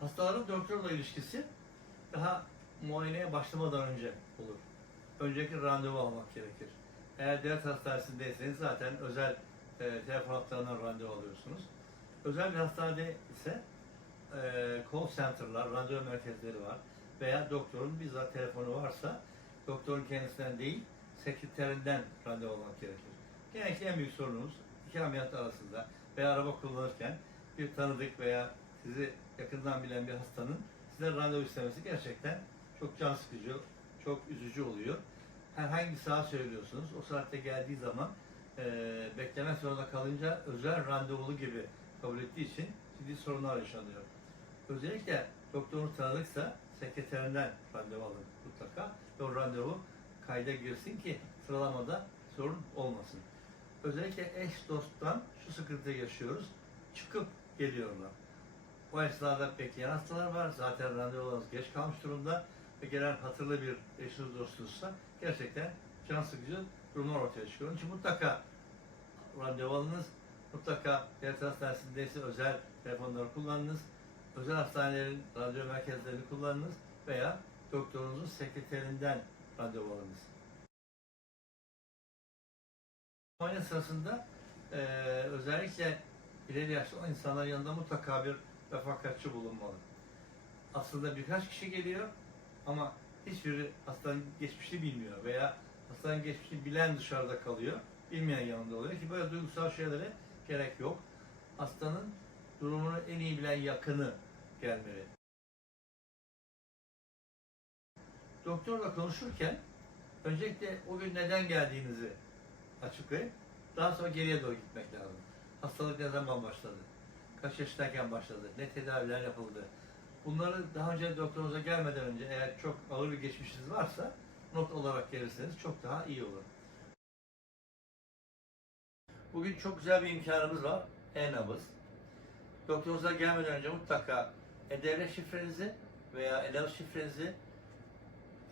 Hastaların doktorla ilişkisi daha muayeneye başlamadan önce olur. Önceki randevu almak gerekir. Eğer devlet hastanesindeyseniz zaten özel e, telefon hatlarından randevu alıyorsunuz. Özel bir hastanede ise e, call center'lar, randevu merkezleri var. Veya doktorun bizzat telefonu varsa doktorun kendisinden değil, sekreterinden randevu almak gerekir. Genellikle en büyük sorunumuz iki ameliyat arasında veya araba kullanırken bir tanıdık veya sizi yakından bilen bir hastanın size randevu istemesi gerçekten çok can sıkıcı, çok üzücü oluyor. Herhangi bir saat söylüyorsunuz. O saatte geldiği zaman e, beklemek zorunda kalınca özel randevulu gibi kabul ettiği için ciddi sorunlar yaşanıyor. Özellikle doktorun tanıdıksa sekreterinden randevu alın mutlaka. Ve o randevu kayda girsin ki sıralamada sorun olmasın. Özellikle eş dosttan şu sıkıntı yaşıyoruz. Çıkıp geliyorlar. O esnada bekleyen hastalar var. Zaten randevularınız geç kalmış durumda ve gelen hatırlı bir eşiniz dostunuzsa gerçekten can sıkıcı durumlar ortaya çıkıyor. Onun için mutlaka randevu alınız. Mutlaka devlet hastanesindeyse özel telefonları kullanınız. Özel hastanelerin radyo merkezlerini kullanınız veya doktorunuzun sekreterinden randevu alınız. Muayene sırasında eee, özellikle ileri yaşlı olan insanların yanında mutlaka bir refakatçi bulunmalı. Aslında birkaç kişi geliyor ama hiçbiri hastanın geçmişini bilmiyor veya hastanın geçmişini bilen dışarıda kalıyor, bilmeyen yanında oluyor ki böyle duygusal şeylere gerek yok. Hastanın durumunu en iyi bilen yakını gelmeli. Doktorla konuşurken öncelikle o gün neden geldiğinizi açıklayıp daha sonra geriye doğru gitmek lazım. Hastalık ne zaman başladı? Kaç yaşındayken başladı? Ne tedaviler yapıldı? Bunları daha önce doktorunuza gelmeden önce eğer çok ağır bir geçmişiniz varsa not olarak gelirseniz çok daha iyi olur. Bugün çok güzel bir imkanımız var. E-nabız. Doktorunuza gelmeden önce mutlaka e-devlet şifrenizi veya e-nabız şifrenizi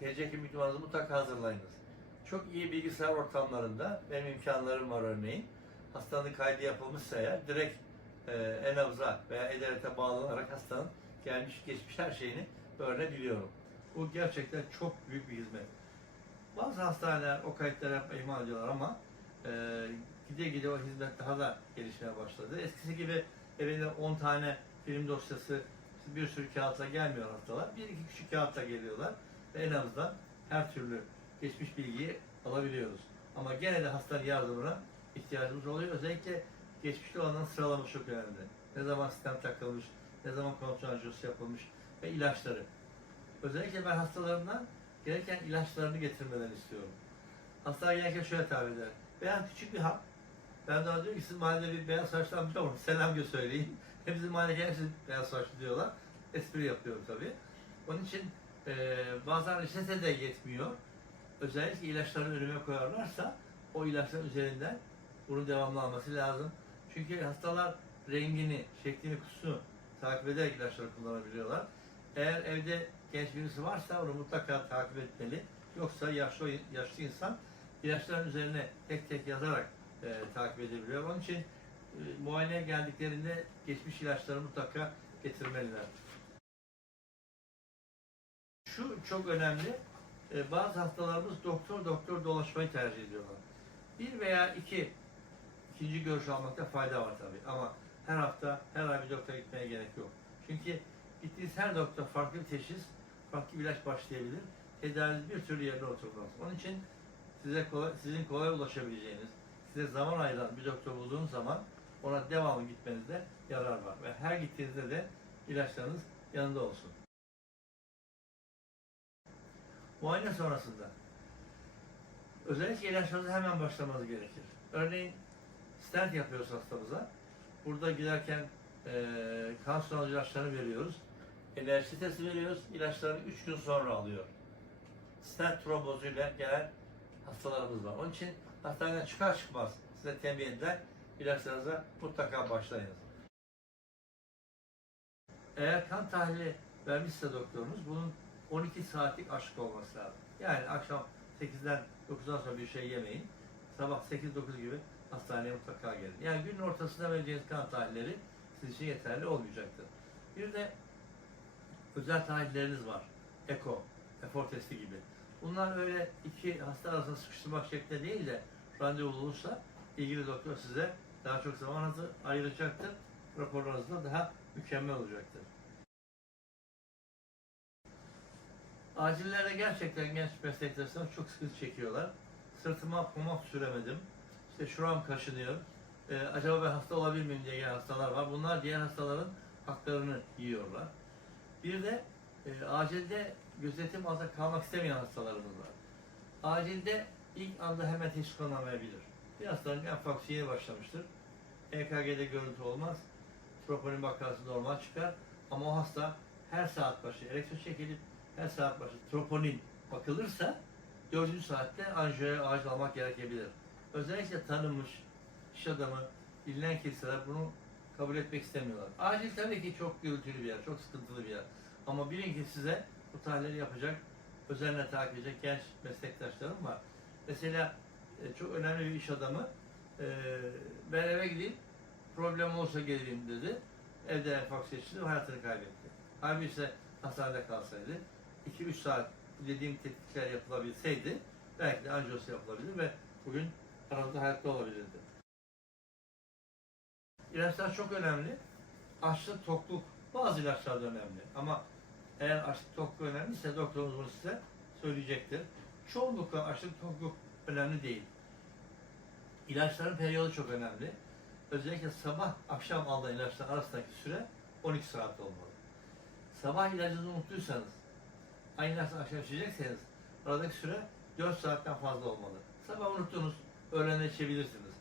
TC kimlik numaranızı mutlaka hazırlayınız. Çok iyi bilgisayar ortamlarında benim imkanlarım var örneğin. Hastanın kaydı yapılmışsa eğer direkt e, e-nabza veya e-devlete bağlanarak hastanın gelmiş geçmiş her şeyini öğrenebiliyorum. Bu gerçekten çok büyük bir hizmet. Bazı hastaneler o kayıtları yapmayı ihmal ediyorlar ama e, gide gide o hizmet daha da gelişmeye başladı. Eskisi gibi evinde 10 tane film dosyası, bir sürü kağıtla gelmiyor hastalar. Bir iki küçük kağıtla geliyorlar ve en azından her türlü geçmiş bilgiyi alabiliyoruz. Ama gene de hastanın yardımına ihtiyacımız oluyor. Özellikle geçmişte olanların sıralaması çok önemli. Ne zaman sistem takılmış, ne zaman kontrol anjiyosu yapılmış ve ilaçları. Özellikle ben hastalarımdan gereken ilaçlarını getirmelerini istiyorum. Hastalar gelirken şöyle tabir eder. Veya küçük bir hap. Ben ona diyorum ki siz mahallede bir beyaz saçlı amca var. Selam gö söyleyin. Hepsi mahallede hepsi beyaz saçlı diyorlar. Espri yapıyorum tabii. Onun için e, bazen reçete de yetmiyor. Özellikle ilaçları önüme koyarlarsa o ilaçların üzerinden bunu devamlı alması lazım. Çünkü hastalar rengini, şeklini, kutusunu takip ederek ilaçları kullanabiliyorlar. Eğer evde genç birisi varsa onu mutlaka takip etmeli. Yoksa yaşlı yaşlı insan ilaçların üzerine tek tek yazarak e, takip edebiliyor. Onun için e, muayeneye geldiklerinde geçmiş ilaçları mutlaka getirmeliler. Şu çok önemli. E, bazı hastalarımız doktor doktor dolaşmayı tercih ediyorlar. Bir veya iki ikinci görüş almakta fayda var tabii ama her hafta her ay bir doktora gitmeye gerek yok. Çünkü gittiğiniz her doktor farklı bir teşhis, farklı bir ilaç başlayabilir. Tedaviniz bir türlü yerine oturmaz. Onun için size kolay, sizin kolay ulaşabileceğiniz, size zaman ayıran bir doktor bulduğunuz zaman ona devamlı gitmenizde yarar var. Ve her gittiğinizde de ilaçlarınız yanında olsun. Muayene sonrasında özellikle ilaçlarınızı hemen başlamanız gerekir. Örneğin stent yapıyoruz hastamıza. Burada giderken eee kan sulandırıcı ilaçlarını veriyoruz. Enerji testi veriyoruz. İlaçlarını 3 gün sonra alıyor. Stent trombozuyla gelen hastalarımız var. Onun için hastaneden çıkar çıkmaz size tembih eder. ilaçlarınıza mutlaka başlayınız. Eğer kan tahlili vermişse doktorumuz bunun 12 saatlik aşık olması lazım. Yani akşam 8'den 9'dan sonra bir şey yemeyin. Sabah 8-9 gibi hastaneye mutlaka gelin. Yani günün ortasında vereceğiniz kan tahlilleri sizin için yeterli olmayacaktır. Bir de özel tahlilleriniz var. Eko, efor testi gibi. Bunlar öyle iki hasta arasında sıkıştırmak şeklinde değil de randevu olursa ilgili doktor size daha çok zamanınızı ayıracaktır. Raporlarınız da daha mükemmel olacaktır. Acillerde gerçekten genç meslektaşlarım çok sıkıntı çekiyorlar. Sırtıma pomak süremedim. İşte şuram kaşınıyor. Ee, acaba ben hasta olabilir miyim diye gelen hastalar var. Bunlar diğer hastaların haklarını yiyorlar. Bir de e, acilde gözetim altında kalmak istemeyen hastalarımız var. Acilde ilk anda hemen teşhis konamayabilir. Bir hastanın enfarktüsü yeni başlamıştır. EKG'de görüntü olmaz. Troponin vakası normal çıkar. Ama o hasta her saat başı elektro çekilip her saat başı troponin bakılırsa 4. saatte anjiyoya acil almak gerekebilir. Özellikle tanınmış iş adamı, bilinen kimseler bunu kabul etmek istemiyorlar. Acil tabii ki çok gürültülü bir yer, çok sıkıntılı bir yer. Ama bilin ki size bu tahlilleri yapacak, özenle takip edecek genç meslektaşlarım var. Mesela e, çok önemli bir iş adamı, e, ben eve gideyim, problem olsa geleyim dedi. Evde enfaks geçirdi ve hayatını kaybetti. Halbuki ise hastanede kalsaydı, 2-3 saat dediğim tetkikler yapılabilseydi, belki de anjiyosu yapılabilir ve bugün aramızda hayatta olabilirdi. İlaçlar çok önemli. Açlık, tokluk bazı ilaçlar da önemli. Ama eğer açlık, tokluk önemliyse doktorunuz bunu size söyleyecektir. Çoğunlukla açlık, tokluk önemli değil. İlaçların periyodu çok önemli. Özellikle sabah, akşam aldığın ilaçlar arasındaki süre 12 saat olmalı. Sabah ilacınızı unuttuysanız, aynı ilaçla akşam içecekseniz aradaki süre 4 saatten fazla olmalı. Sabah unuttunuz, öğlen içebilirsiniz.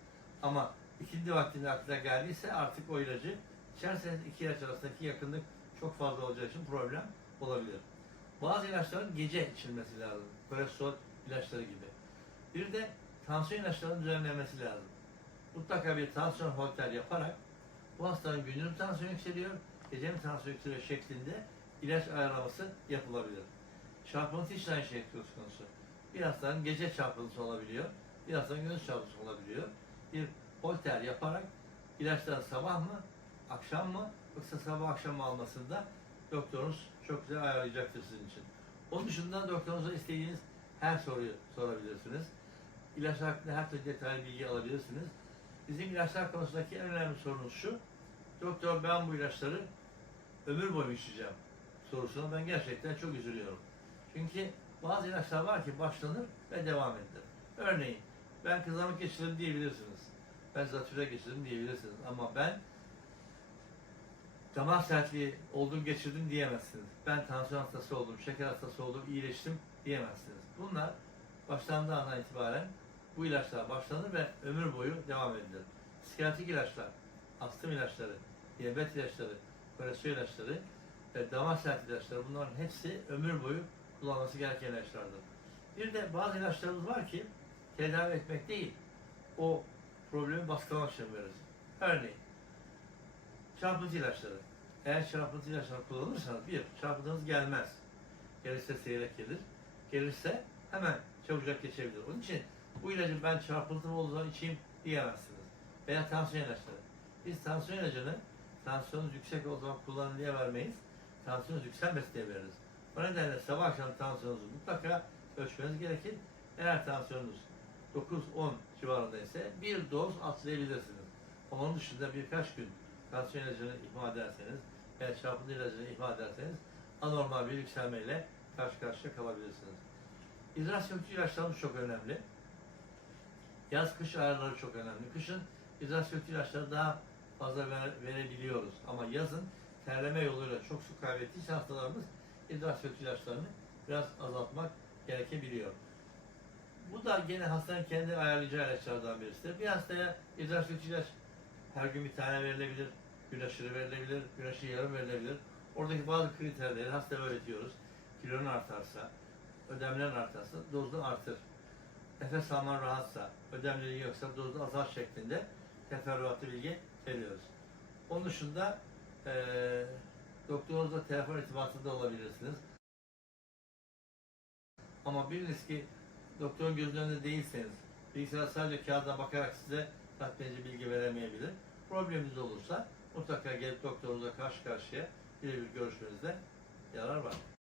Ama ikindi vaktinde aklına geldiyse artık o ilacı içerseniz iki ilaç arasındaki yakınlık çok fazla olacağı için problem olabilir. Bazı ilaçların gece içilmesi lazım. Kolesterol ilaçları gibi. Bir de tansiyon ilaçlarının düzenlenmesi lazım. Mutlaka bir tansiyon holter yaparak bu hastanın gündüz tansiyonu yükseliyor, gece mi tansiyon yükseliyor şeklinde ilaç ayarlaması yapılabilir. Çarpıntı için aynı şey söz konusu. Bir hastanın gece çarpıntısı olabiliyor, bir hastanın gündüz çarpıntısı olabiliyor. Bir holter yaparak ilaçları sabah mı, akşam mı, yoksa sabah akşam mı almasında doktorunuz çok güzel ayarlayacaktır sizin için. Onun dışında doktorunuza istediğiniz her soruyu sorabilirsiniz. İlaçlar hakkında her türlü detaylı bilgi alabilirsiniz. Bizim ilaçlar konusundaki en önemli sorunumuz şu. Doktor ben bu ilaçları ömür boyu içeceğim sorusuna ben gerçekten çok üzülüyorum. Çünkü bazı ilaçlar var ki başlanır ve devam edilir. Örneğin ben kızamık geçirdim diyebilirsiniz. Ben zatüre geçirdim diyebilirsiniz. Ama ben damar sertliği oldum geçirdim diyemezsiniz. Ben tansiyon hastası oldum, şeker hastası oldum, iyileştim diyemezsiniz. Bunlar başlandığı andan itibaren bu ilaçlar başlanır ve ömür boyu devam edilir. Psikiyatrik ilaçlar, astım ilaçları, diyabet ilaçları, kolesterol ilaçları ve damar sertliği ilaçları bunların hepsi ömür boyu kullanılması gereken ilaçlardır. Bir de bazı ilaçlarımız var ki tedavi etmek değil, o problemi veririz. Örneğin, çarpıntı ilaçları. Eğer çarpıntı ilaçları kullanırsanız bir, çarpıntınız gelmez. Gelirse seyrek gelir. Gelirse hemen çabucak geçebilir. Onun için bu ilacı ben çarpıntım olduğu zaman içeyim diyemezsiniz. Veya tansiyon ilaçları. Biz tansiyon ilacını tansiyonunuz yüksek olduğu zaman kullanın diye vermeyiz. Tansiyonunuz yükselmesin diye veririz. O nedenle sabah akşam tansiyonunuzu mutlaka ölçmeniz gerekir. Eğer tansiyonunuz 9-10 civarında ise bir doz atlayabilirsiniz. Onun dışında birkaç gün tansiyon ilacını ihmal ederseniz veya çarpıntı ilacını ihmal ederseniz anormal bir yükselmeyle karşı karşıya kalabilirsiniz. İdrar sökücü ilaçlarımız çok önemli. Yaz kış ayarları çok önemli. Kışın idrar sökücü ilaçları daha fazla ver- verebiliyoruz. Ama yazın terleme yoluyla çok su kaybettiyse hastalarımız idrar sökücü ilaçlarını biraz azaltmak gerekebiliyor. Bu da gene hastanın kendi ayarlayacağı ilaçlardan birisidir. Bir hastaya sökücü ilaç her gün bir tane verilebilir, gün aşırı verilebilir, gün aşırı yarım verilebilir. Oradaki bazı kriterleri hastaya öğretiyoruz. Kilonun artarsa, ödemlerin artarsa dozunu artır. Nefes alman rahatsa, ödemleri yoksa dozu azalt şeklinde teferruatlı bilgi veriyoruz. Onun dışında eee doktorunuzla telefon irtibatında olabilirsiniz. Ama biliniz ki doktorun önünde değilseniz, bilgisayar sadece kağıda bakarak size tatmin edici bilgi veremeyebilir. Probleminiz olursa mutlaka gelip doktorunuza karşı karşıya birebir görüşmenizde yarar var.